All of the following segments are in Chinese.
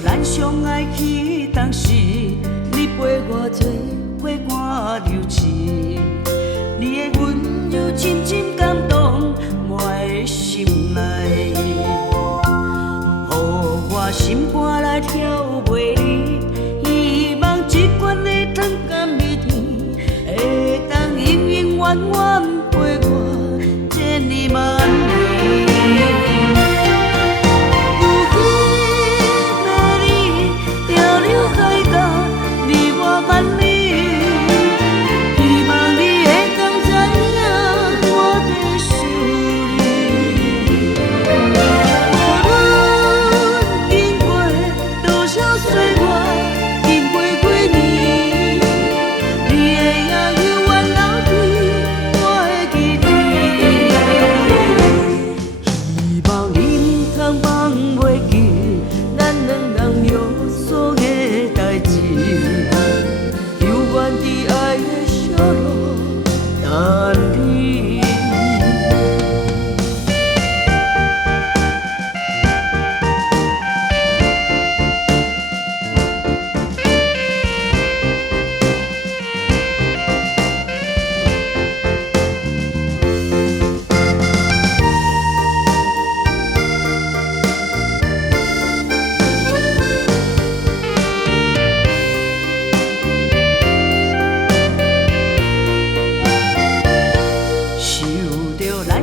着咱相爱去当时，你陪我做花干流刺，你的温柔深深感动我的心内，予我心肝来跳袂离，希望这款的糖甘蜜甜，会当永永远远陪我千年万年。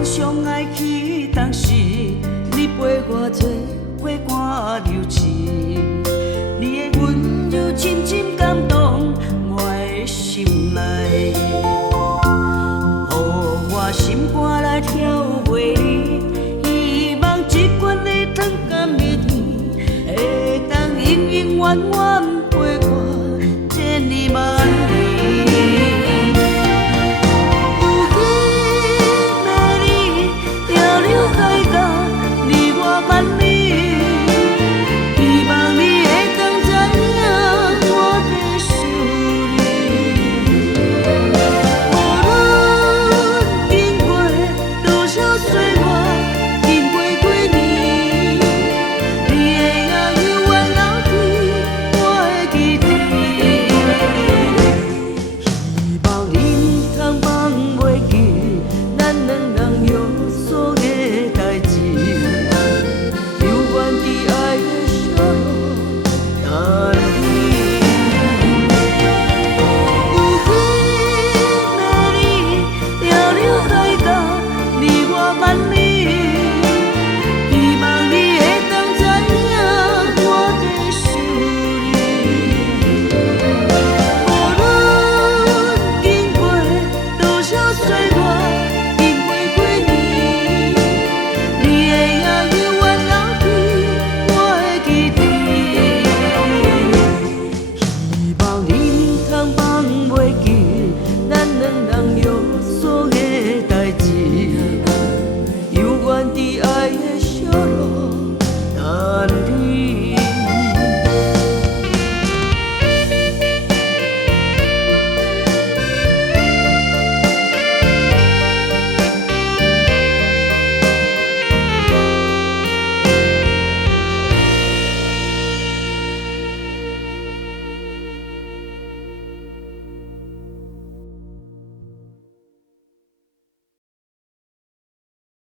相爱去当时，你陪我做花干流刺，你的温柔深深感动我的心内，予我心肝来跳袂离，希望这款的糖甘蜜甜，会当永永远远。